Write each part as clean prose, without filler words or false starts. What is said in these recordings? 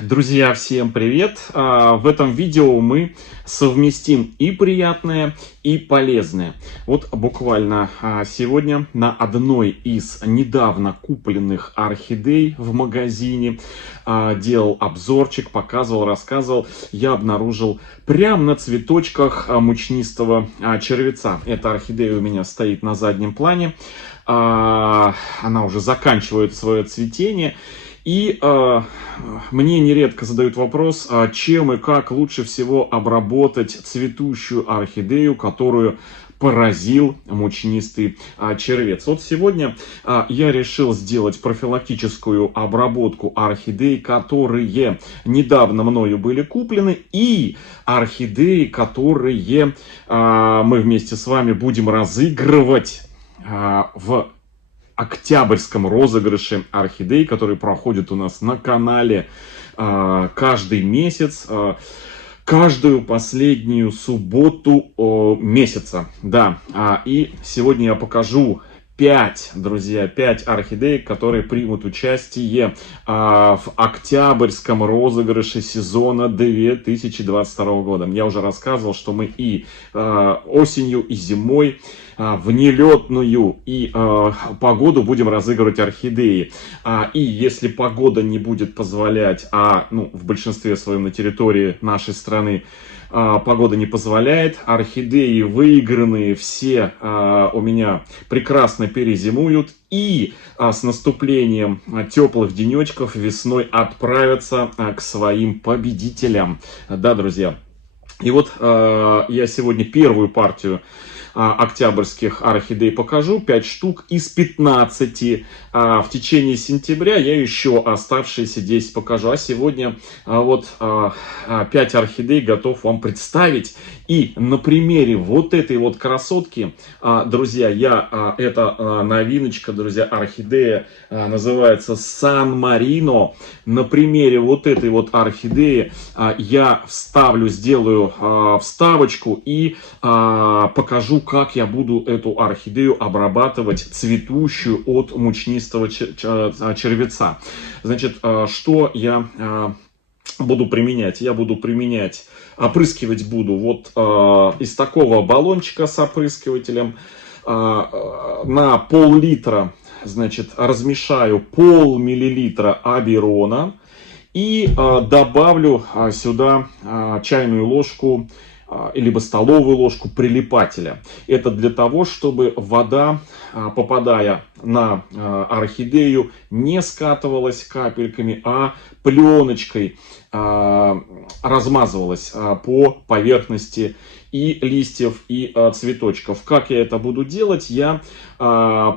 Друзья, всем привет! В этом видео мы совместим и приятное, и полезное. Вот буквально сегодня на одной из недавно купленных орхидей в магазине делал обзорчик, показывал, рассказывал. Я обнаружил прямо на цветочках мучнистого червеца. Эта орхидея у меня стоит на заднем плане. Она уже заканчивает свое цветение. И мне нередко задают вопрос, чем и как лучше всего обработать цветущую орхидею, которую поразил мучнистый червец. Вот сегодня я решил сделать профилактическую обработку орхидей, которые недавно мною были куплены, и орхидеи, которые мы вместе с вами будем разыгрывать в октябрьском розыгрыше орхидей, который проходит у нас на канале каждый месяц, каждую последнюю субботу месяца. Да, и сегодня я покажу 5 орхидей, которые примут участие в октябрьском розыгрыше сезона 2022 года. Я уже рассказывал, что мы и осенью, и зимой в нелетную и погоду будем разыгрывать орхидеи. И если погода не будет позволять, в большинстве своем на территории нашей страны погода не позволяет, орхидеи выигранные все у меня прекрасно перезимуют и с наступлением теплых денечков весной отправятся к своим победителям. Да, друзья. И вот я сегодня первую партию октябрьских орхидей покажу, 5 штук из 15. В течение сентября я еще оставшиеся 10 покажу. А сегодня вот 5 орхидей готов вам представить. И на примере вот этой вот красотки, друзья, это новиночка, друзья, орхидея называется Сан-Марино. На примере вот этой вот орхидеи я сделаю вставочку и покажу, как я буду эту орхидею обрабатывать цветущую от мучнистого червеца. Значит, что я буду применять? Я буду опрыскивать буду вот из такого баллончика с опрыскивателем на пол-литра, значит, размешаю пол-миллилитра аберона и добавлю сюда чайную ложку либо столовую ложку прилипателя. Это для того, чтобы вода, попадая на орхидею, не скатывалась капельками, а пленочкой размазывалась по поверхности и листьев, и цветочков. Как я это буду делать? Я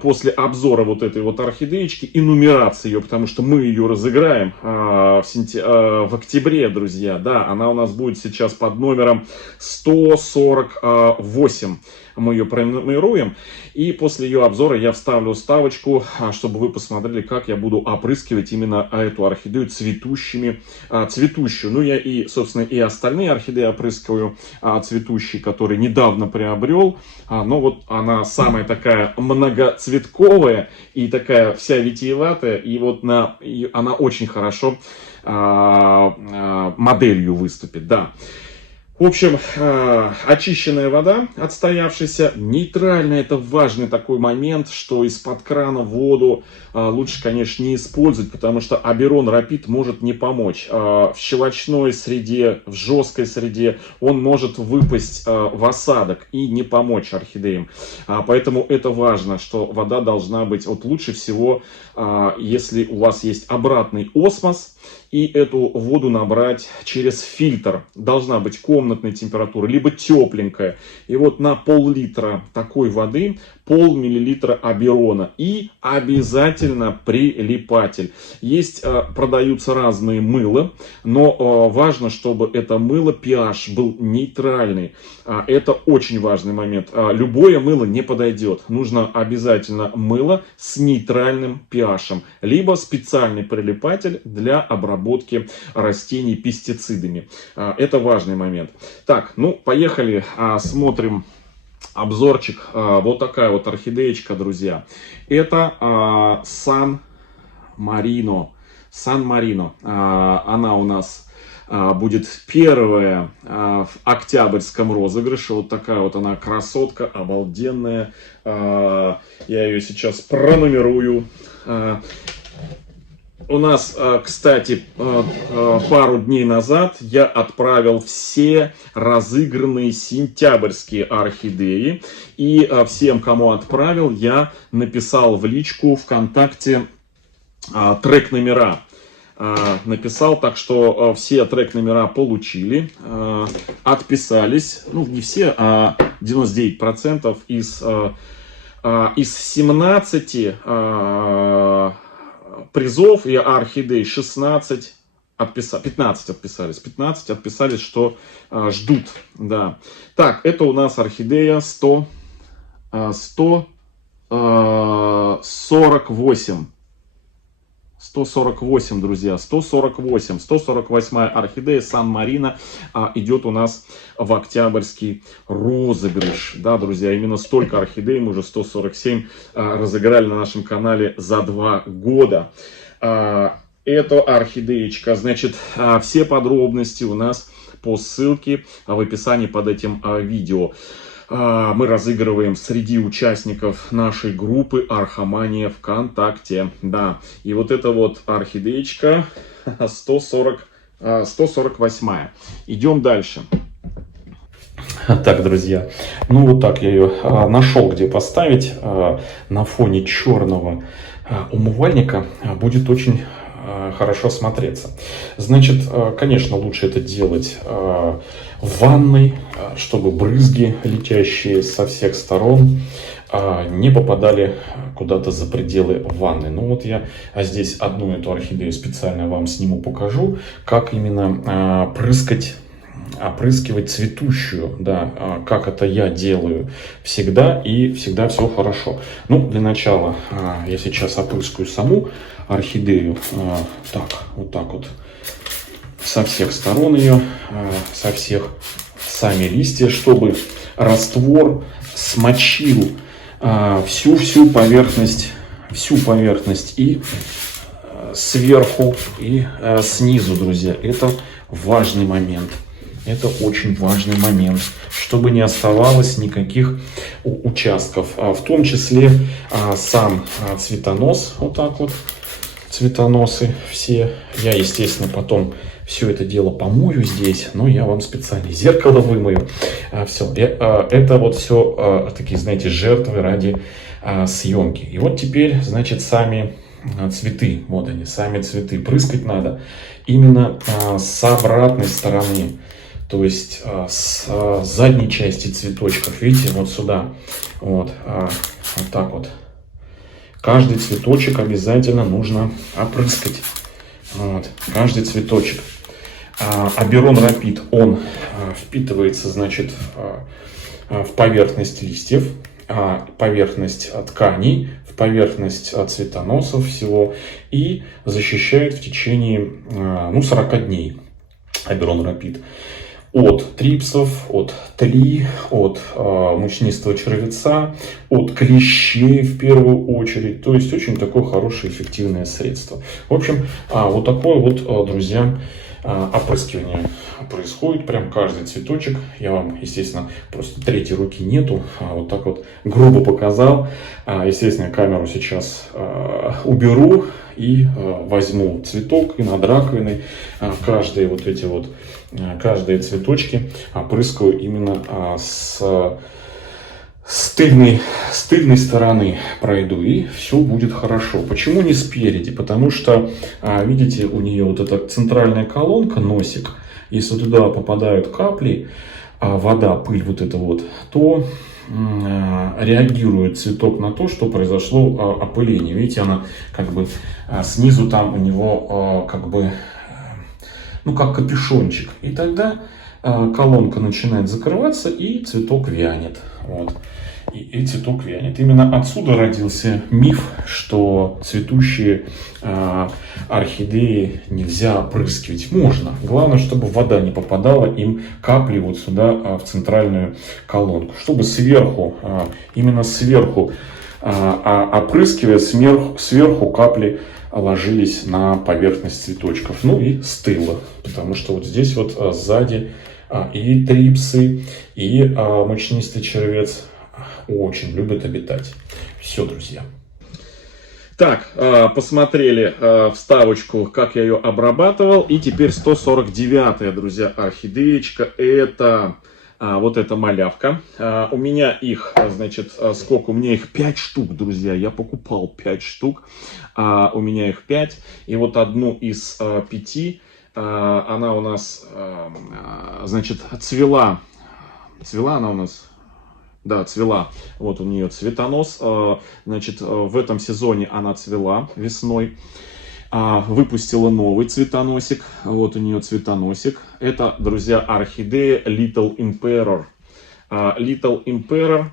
после обзора вот этой вот орхидеечки и нумерации ее, потому что мы ее разыграем в октябре, друзья. Да, она у нас будет сейчас под номером 148. Мы ее пронумеруем. И после ее обзора я вставлю вставочку, чтобы вы посмотрели, как я буду опрыскивать именно эту орхидею цветущую. Ну, я и, собственно, и остальные орхидеи опрыскиваю цветущие, которые недавно приобрел. Но вот она самая такая многоцветковая и такая вся витиеватая. И вот она очень хорошо моделью выступит, да. В общем, очищенная вода, отстоявшаяся, нейтральная, это важный такой момент, что из-под крана воду лучше, конечно, не использовать, потому что аберон рапид может не помочь. В щелочной среде, в жесткой среде он может выпасть в осадок и не помочь орхидеям. Поэтому это важно, что вода должна быть, вот лучше всего, если у вас есть обратный осмос, и эту воду набрать через фильтр. Должна быть комнатной температуры, либо тепленькая. И вот на пол-литра такой воды пол-миллилитра аберона. И обязательно прилипатель. Продаются разные мыла, но важно, чтобы это мыло pH был нейтральный. Это очень важный момент. Любое мыло не подойдет. Нужно обязательно мыло с нейтральным pH. Либо специальный прилипатель для обработки растений пестицидами. Это важный момент. Так, ну, поехали, смотрим обзорчик. Вот такая вот орхидеечка, друзья. Это Сан-Марино. Сан-Марино. Она у нас будет первая в октябрьском розыгрыше. Вот такая вот она красотка, обалденная. Я ее сейчас пронумерую. У нас, кстати, пару дней назад я отправил все разыгранные сентябрьские орхидеи. И всем, кому отправил, я написал в личку ВКонтакте трек-номера. Написал, так что все трек-номера получили, отписались. Ну, не все, а 99% из 17 призов и орхидей 15 отписались, что ждут. Да. Так, это у нас орхидея 148. 148, друзья, 148. 148-я орхидея Сан-Марино идет у нас в октябрьский розыгрыш. Да, друзья, именно столько орхидей мы уже 147 разыграли на нашем канале за 2 года. Это орхидеечка, значит, все подробности у нас по ссылке в описании под этим видео. Мы разыгрываем среди участников нашей группы Архамания ВКонтакте. Да, и вот эта вот орхидеечка 148. Идем дальше. Так, друзья, ну вот так я ее нашел, где поставить. На фоне черного умывальника будет очень хорошо смотреться. Значит, конечно, лучше это делать в ванной, чтобы брызги, летящие со всех сторон, не попадали куда-то за пределы ванны. Ну вот я здесь одну эту орхидею специально вам сниму, покажу, как именно опрыскивать цветущую, да, как это я делаю всегда, и всегда все хорошо. Ну, для начала я сейчас опрыскаю саму орхидею, так, вот так вот, со всех сторон ее, со всех сами листья, чтобы раствор смочил всю поверхность и сверху, и снизу, друзья. Это важный момент. Это очень важный момент, чтобы не оставалось никаких участков, в том числе сам цветонос, вот так вот, цветоносы все. Я, естественно, потом все это дело помою здесь, но я вам специально зеркало вымою. Все, это вот все такие, знаете, жертвы ради съемки. И вот теперь, значит, сами цветы, вот они, сами цветы. Прыскать надо именно с обратной стороны. То есть с задней части цветочков, видите, вот сюда, вот так вот. Каждый цветочек обязательно нужно опрыскать, вот, каждый цветочек. Аберон Рапид, он впитывается, значит, в поверхность листьев, поверхность тканей, в поверхность цветоносов всего и защищает в течение 40 дней. Аберон Рапид. От трипсов, от тли, от мучнистого червеца, от клещей в первую очередь. То есть очень такое хорошее эффективное средство. В общем, вот такое вот, друзья, опрыскивание происходит. Прям каждый цветочек. Я вам, естественно, просто третьей руки нету. Вот так вот грубо показал. Естественно, камеру сейчас уберу и возьму цветок и над раковиной каждые вот эти вот, каждые цветочки опрыскаю именно с тыльной стороны пройду, и все будет хорошо. Почему не спереди? Потому что, видите, у нее вот эта центральная колонка, носик, если туда попадают капли, вода, пыль вот эта вот, то реагирует цветок на то, что произошло опыление. Видите, она как бы снизу там у него как бы, ну как капюшончик. И тогда колонка начинает закрываться, и цветок вянет. Вот. И цветок вянет. Именно отсюда родился миф, что цветущие орхидеи нельзя опрыскивать. Можно. Главное, чтобы вода не попадала им капли вот сюда в центральную колонку. Чтобы сверху, именно сверху, опрыскивая, сверху капли ложились на поверхность цветочков. Ну и с тыла, потому что вот здесь вот сзади и трипсы, и мучнистый червец очень любят обитать. Все, друзья. Так, посмотрели вставочку, как я ее обрабатывал. И теперь 149-я, друзья, орхидеечка. Это вот эта малявка. У меня их, значит, сколько? У меня их 5 штук, друзья. Я покупал 5 штук. У меня их 5. И вот одну из 5, она у нас, значит, цвела. Цвела она у нас... Да, цвела. Вот у нее цветонос. Значит, в этом сезоне она цвела весной. Выпустила новый цветоносик. Вот у нее цветоносик. Это, друзья, орхидея Little Emperor. Little Emperor.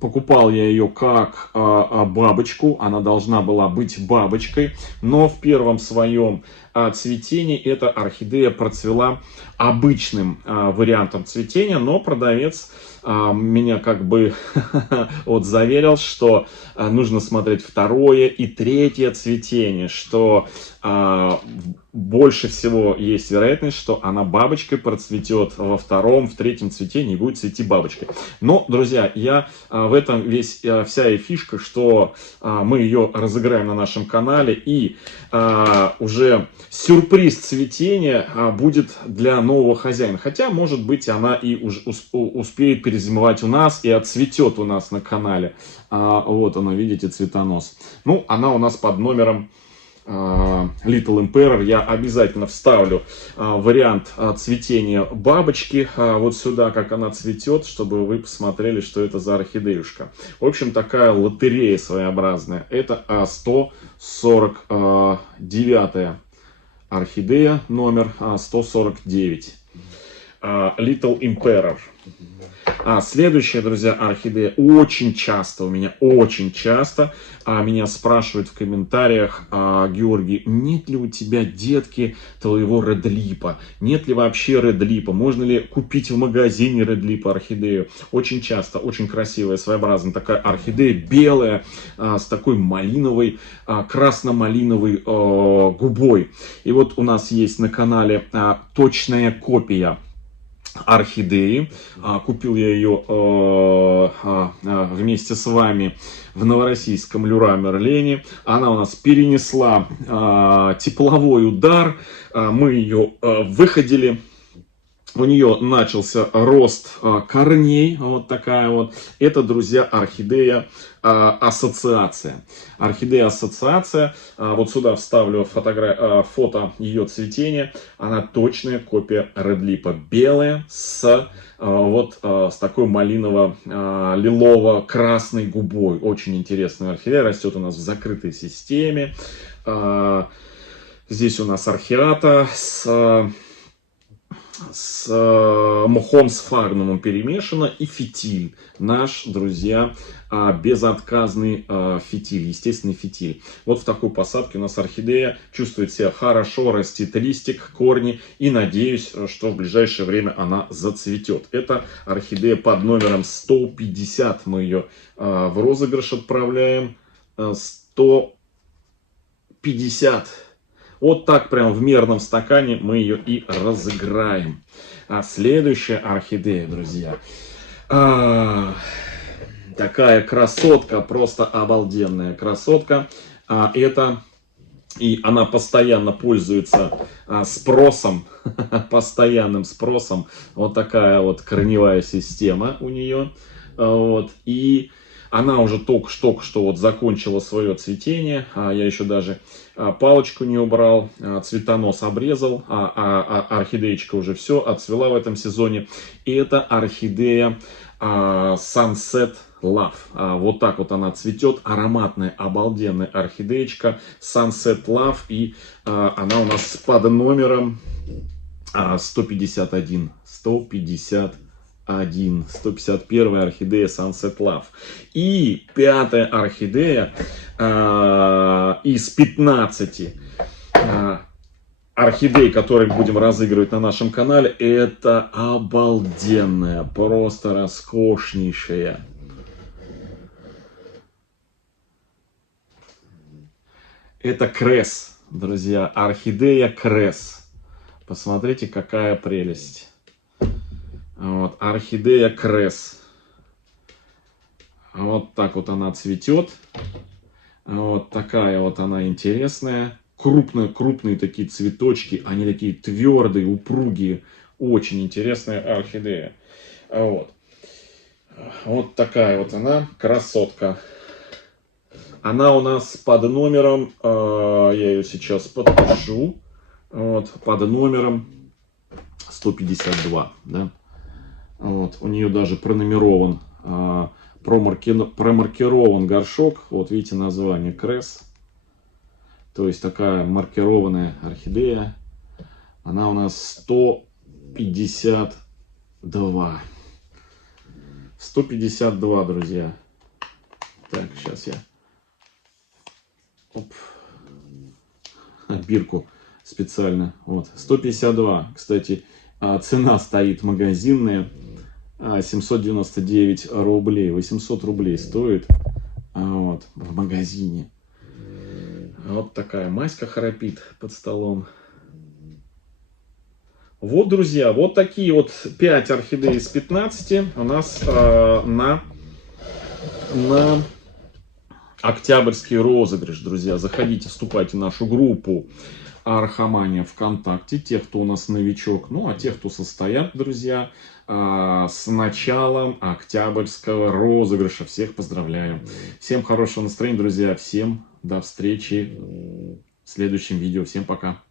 Покупал я ее как бабочку, она должна была быть бабочкой, но в первом своем цветении эта орхидея процвела обычным вариантом цветения, но продавец меня как бы вот заверил, что нужно смотреть второе и третье цветение, что больше всего есть вероятность, что она бабочкой процветет во втором, в третьем цветении и будет цвести бабочкой. Но, друзья, в этом вся и фишка, что мы ее разыграем на нашем канале, и уже сюрприз цветения будет для нового хозяина. Хотя, может быть, она и успеет перезимовать у нас и отцветет у нас на канале. Вот она, видите, цветонос. Ну, она у нас под номером Little Emperor. Я обязательно вставлю вариант цветения бабочки вот сюда, как она цветет, чтобы вы посмотрели, что это за орхидеюшка. В общем, такая лотерея своеобразная. Это 149-я орхидея, номер 149. Little Emperor. Следующая, друзья, орхидея. Очень часто меня спрашивают в комментариях: Георгий, нет ли у тебя, детки, твоего редлипа? Нет ли вообще редлипа? Можно ли купить в магазине редлипа орхидею? Очень часто, очень красивая, своеобразная такая орхидея, белая, с такой малиновой, красно-малиновой губой. И вот у нас есть на канале точная копия орхидеи. Купил я ее вместе с вами в новороссийском Леруа Мерлене. Она у нас перенесла тепловой удар. Мы ее выходили. У нее начался рост корней. Вот такая вот. Это, друзья, орхидея ассоциация. Орхидея ассоциация. Вот сюда вставлю фото ее цветения. Она точная копия редлипа. Белая с такой малиново-лилово-красной губой. Очень интересная орхидея. Растет у нас в закрытой системе. Здесь у нас орхиата с мхом сфагнумом перемешано, и фитиль. Наш, друзья, безотказный фитиль, естественный фитиль. Вот в такой посадке у нас орхидея чувствует себя хорошо, растит листик, корни, и надеюсь, что в ближайшее время она зацветет. Это орхидея под номером 150, мы ее в розыгрыш отправляем. 150. Вот так прям в мерном стакане мы ее и разыграем. Следующая орхидея, друзья. Такая красотка, просто обалденная красотка. И она постоянно пользуется спросом, постоянным спросом. Вот такая вот корневая система у нее. Вот. И она уже только что вот закончила свое цветение. Я еще даже палочку не убрал, цветонос обрезал, орхидеечка уже все отцвела в этом сезоне. И это орхидея Sunset Love. Вот так вот она цветет. Ароматная, обалденная орхидеечка Sunset Love. И она у нас под номером 151. 151 орхидея Sunset Love. И пятая орхидея из 15 орхидей, которые будем разыгрывать на нашем канале, это обалденная, просто роскошнейшая Это кресс, друзья, орхидея кресс. Посмотрите, какая прелесть. Вот, орхидея кресс. Вот так вот она цветет. Вот такая вот она интересная. Крупные такие цветочки. Они такие твердые, упругие. Очень интересная орхидея. Вот. Вот такая вот она, красотка. Она у нас под номером, я ее сейчас подпишу, вот, под номером 152, да. Вот, у нее даже пронумерован, промаркирован горшок, вот видите название кресс, то есть такая маркированная орхидея, она у нас 152. 152, друзья. Так, сейчас я бирку специально. Вот. 152. Кстати, цена стоит магазинная. 799 рублей. 800 рублей стоит. Вот, в магазине. Вот такая маська храпит под столом. Вот, друзья, вот такие вот 5 орхидей из 15 у нас на октябрьский розыгрыш, друзья. Заходите, вступайте в нашу группу Орхомания ВКонтакте. Тех, кто у нас новичок, ну а тех, кто состоят, друзья, с началом октябрьского розыгрыша. Всех поздравляю. Всем хорошего настроения, друзья. Всем до встречи в следующем видео. Всем пока.